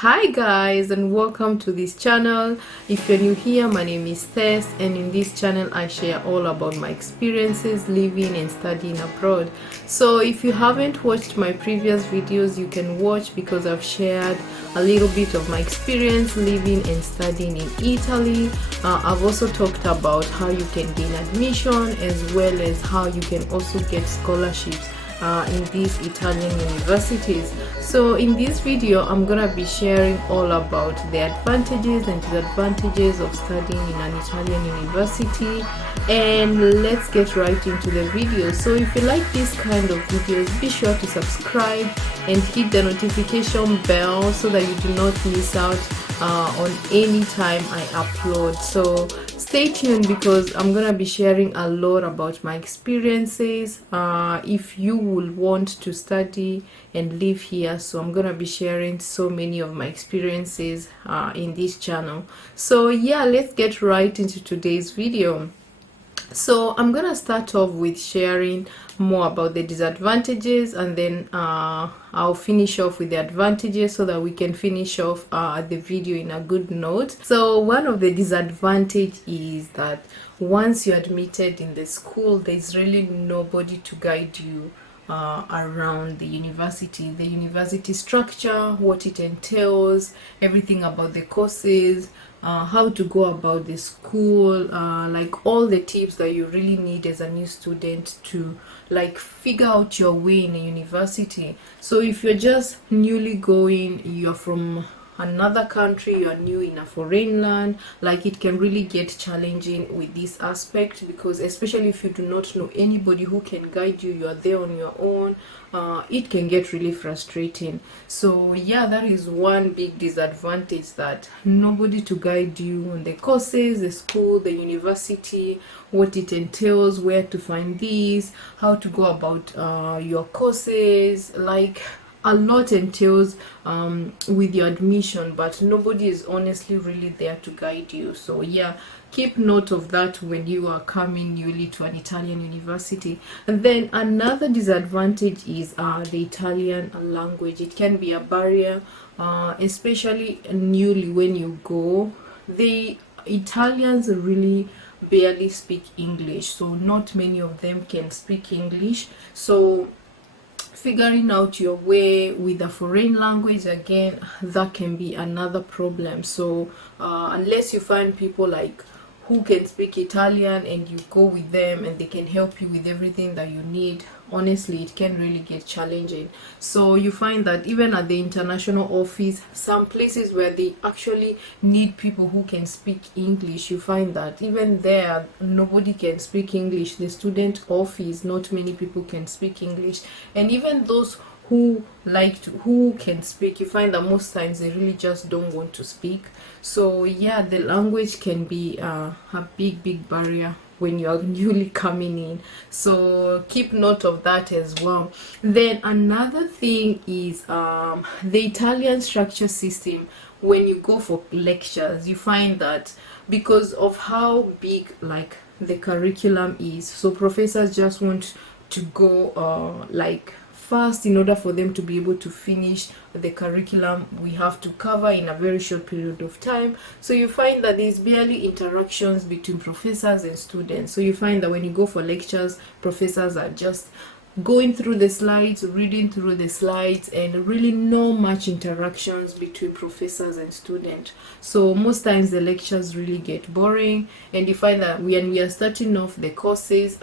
Hi guys, and welcome to this channel. If you're new here, my name is Tess, and in this channel I share all about my experiences living and studying abroad. So if you haven't watched my previous videos, you can watch because I've shared a little bit of my experience living and studying in Italy. I've also talked about how you can gain admission, as well as how you can also get scholarships in these Italian universities. So in this video I'm gonna be sharing all about the advantages and disadvantages of studying in an Italian university, and let's get right into the video. So if you like this kind of videos, be sure to subscribe and hit the notification bell so that you do not miss out on any time I upload. So stay tuned because I'm gonna be sharing a lot about my experiences if you will want to study and live here. So I'm gonna be sharing so many of my experiences in this channel. So yeah, let's get right into today's video. So I'm gonna start off with sharing more about the disadvantages, and then I'll finish off with the advantages so that we can finish off the video in a good note. So one of the disadvantage is that once you're admitted in the school, there's really nobody to guide you around the university structure, what it entails, everything about the courses, how to go about the school, like all the tips that you really need as a new student to like figure out your way in a university. So if you're just newly going, you're from another country, you're new in a foreign land, like it can really get challenging with this aspect, because especially if you do not know anybody who can guide you, you're there on your own. It can get really frustrating. So yeah, that is one big disadvantage, that nobody to guide you on the courses, the school, the university, what it entails, where to find these, how to go about your courses. Like a lot entails with your admission, but nobody is honestly really there to guide you. So yeah, keep note of that when you are coming newly to an Italian university. And then another disadvantage is the Italian language. It can be a barrier, especially newly when you go. The Italians really barely speak English, so not many of them can speak English. So figuring out your way with a foreign language, again, that can be another problem. So unless you find people like who can speak Italian and you go with them and they can help you with everything that you need, honestly it can really get challenging. So you find that even at the international office, some places where they actually need people who can speak English, you find that even there nobody can speak English. The student office, not many people can speak English, and even those who can speak, you find that most times they really just don't want to speak. So yeah, the language can be a big barrier when you're newly coming in. So keep note of that as well. Then another thing is the Italian structure system. When you go for lectures, you find that because of how big like the curriculum is, so professors just want to go like fast in order for them to be able to finish the curriculum we have to cover in a very short period of time. So you find that there's barely interactions between professors and students. So you find that when you go for lectures, professors are just going through the slides, reading through the slides, and really no much interactions between professors and students. So most times the lectures really get boring, and you find that when we are starting off the courses,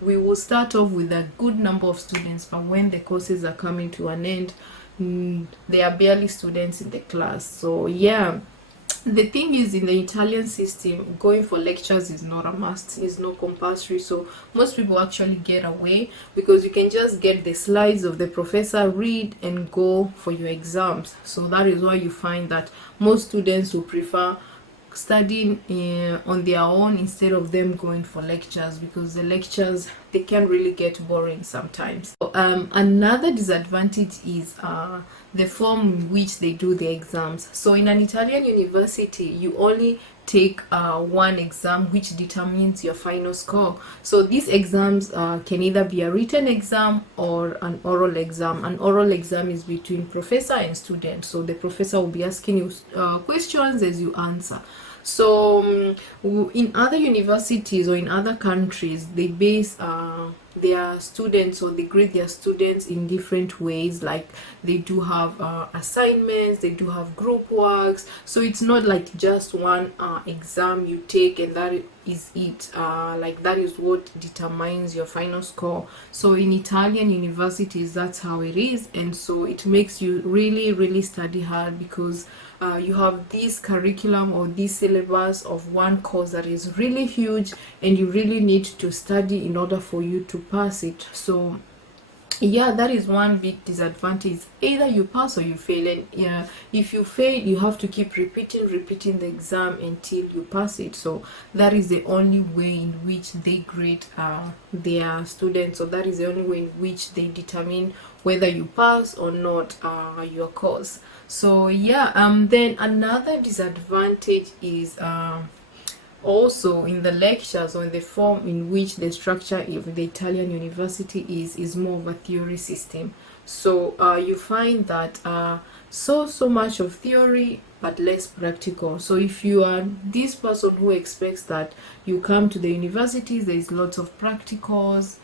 we will start off with a good number of students, but when the courses are coming to an end, there are barely students in the class. So yeah, the thing is, in the Italian system, going for lectures is not a must, is not compulsory. So most people actually get away because you can just get the slides of the professor, read, and go for your exams. So that is why you find that most students will prefer studying on their own instead of them going for lectures, because the lectures, they can really get boring sometimes. So, another disadvantage is the form in which they do the exams. So in an Italian university, you only take one exam which determines your final score. So these exams can either be a written exam or an oral exam. An oral exam is between professor and student, so the professor will be asking you questions as you answer. So in other universities or in other countries, they base their students, or they grade their students in different ways. Like they do have assignments, they do have group works, so it's not like just one exam you take and that is it. Like that is what determines your final score. So in Italian universities, that's how it is, and so it makes you really study hard, because you have this curriculum or this syllabus of one course that is really huge, and you really need to study in order for you to pass it. So yeah, that is one big disadvantage. Either you pass or you fail, and yeah, if you fail, you have to keep repeating the exam until you pass it. So that is the only way in which they grade their students, so that is the only way in which they determine whether you pass or not your course. So yeah, then another disadvantage is also in the lectures, or in the form in which the structure of the Italian university is more of a theory system. So you find that so much of theory but less practical. So if you are this person who expects that you come to the universities, there is lots of practicals,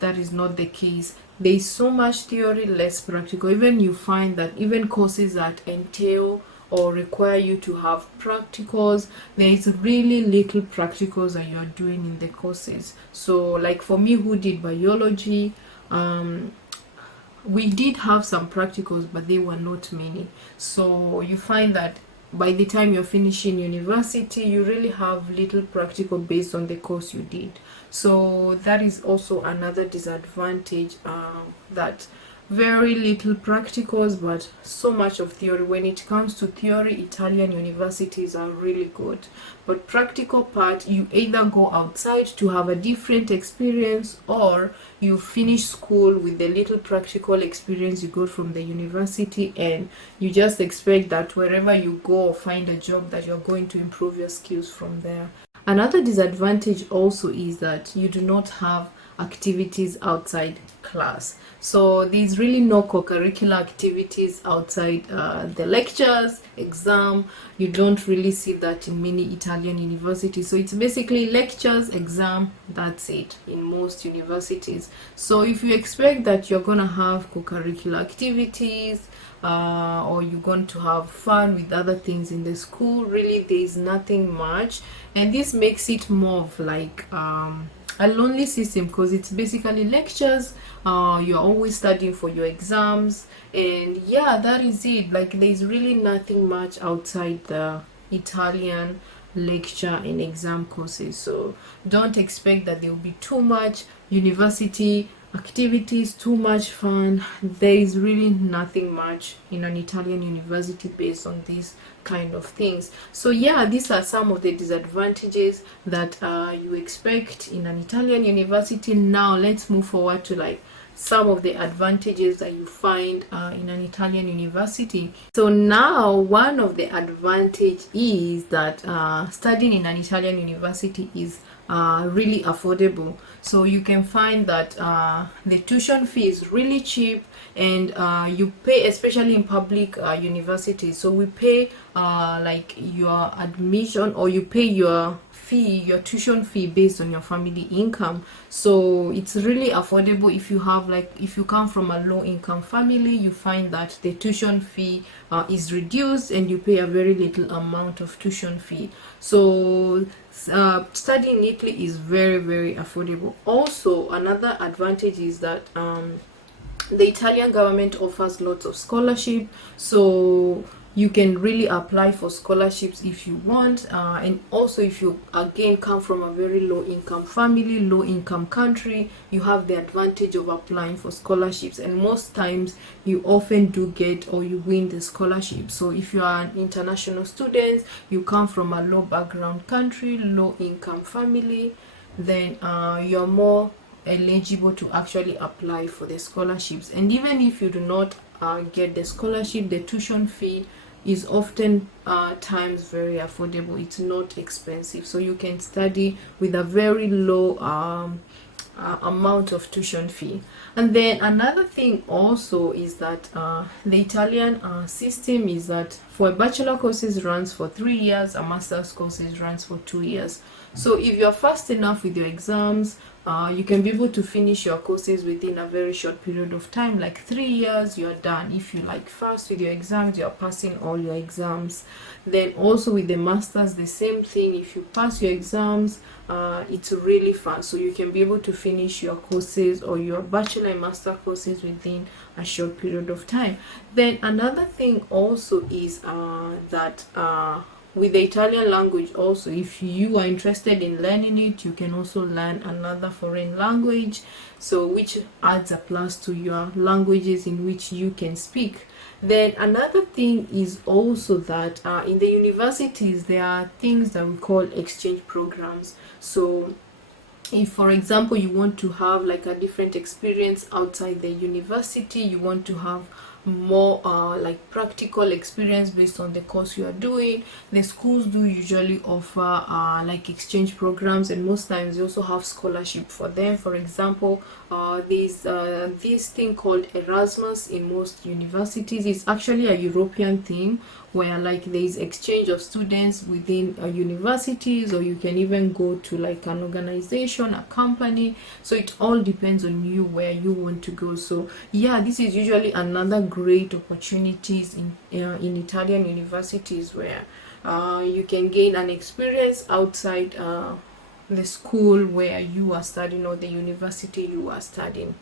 that is not the case. There is so much theory, less practical. Even you find that even courses that entail or require you to have practicals, there is really little practicals that you are doing in the courses. So like for me, who did biology, we did have some practicals, but they were not many. So you find that by the time you're finishing university, you really have little practical based on the course you did. So that is also another disadvantage, that very little practicals but so much of theory. When it comes to theory, Italian universities are really good, but practical part, you either go outside to have a different experience, or you finish school with the little practical experience you got from the university, and you just expect that wherever you go or find a job, that you're going to improve your skills from there. Another disadvantage also is that you do not have activities outside class. So there's really no co-curricular activities outside the lectures, exam. You don't really see that in many Italian universities. So it's basically lectures, exam, that's it in most universities. So if you expect that you're gonna have co-curricular activities, or you're going to have fun with other things in the school, really there is nothing much, and this makes it more of like a lonely system, because it's basically lectures. You're always studying for your exams, and yeah, that is it. Like there's really nothing much outside the Italian lecture and exam courses. So don't expect that there will be too much university activities, too much fun. There is really nothing much in an Italian university based on these kind of things. So yeah, these are some of the disadvantages that you expect in an Italian university. Now let's move forward to like some of the advantages that you find in an Italian university. So now one of the advantage is that studying in an Italian university is really affordable. So you can find that the tuition fee is really cheap, and you pay, especially in public universities. So we pay like your admission, or you pay your fee, your tuition fee, based on your family income. So it's really affordable. If you have like, if you come from a low income family, you find that the tuition fee is reduced, and you pay a very little amount of tuition fee. So studying in Italy is very affordable. Also, another advantage is that the Italian government offers lots of scholarship, so you can really apply for scholarships if you want, and also if you again come from a very low income family, low income country, you have the advantage of applying for scholarships, and most times you often do get, or you win the scholarship. So if you are an international student, you come from a low background country, low income family, then you're more eligible to actually apply for the scholarships. And even if you do not get the scholarship. The tuition fee is often times very affordable. It's not expensive, so you can study with a very low amount of tuition fee. And then another thing also is that the Italian system is that for a bachelor courses runs for 3 years, a master's courses runs for 2 years. So if you're fast enough with your exams, you can be able to finish your courses within a very short period of time, like 3 years you're done. If you like fast with your exams, you're passing all your exams. Then also with the masters, the same thing. If you pass your exams, it's really fast, so you can be able to finish your courses or your bachelor and master courses within a short period of time. Then another thing also is that with the Italian language also, if you are interested in learning it, you can also learn another foreign language, so which adds a plus to your languages in which you can speak. Then another thing is also that in the universities there are things that we call exchange programs. So if, for example, you want to have like a different experience outside the university, you want to have more like practical experience based on the course you are doing, the schools do usually offer like exchange programs, and most times they also have scholarship for them. For example, there's this thing called Erasmus in most universities. It's actually a European thing where like there is exchange of students within universities, or you can even go to like an organization, a company. So it all depends on you where you want to go. So yeah, this is usually another great opportunities in Italian universities where you can gain an experience outside the school where you are studying or the university you are studying.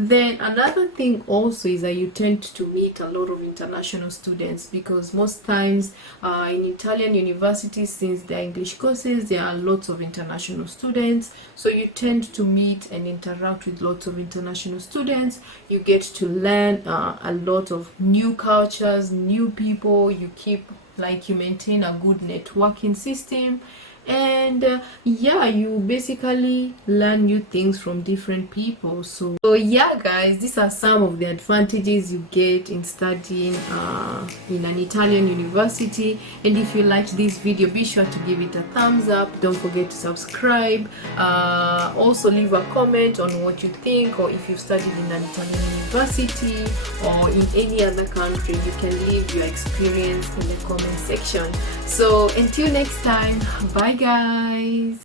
Then another thing also is that you tend to meet a lot of international students, because most times in Italian universities, since they're English courses, there are lots of international students. So you tend to meet and interact with lots of international students. You get to learn a lot of new cultures, new people. You maintain a good networking system. And yeah, you basically learn new things from different people. So yeah guys, these are some of the advantages you get in studying in an Italian university. And if you liked this video, be sure to give it a thumbs up. Don't forget to subscribe. Also leave a comment on what you think, or if you've studied in an Italian university or in any other country, you can leave your experience in the comment section. So until next time, bye guys.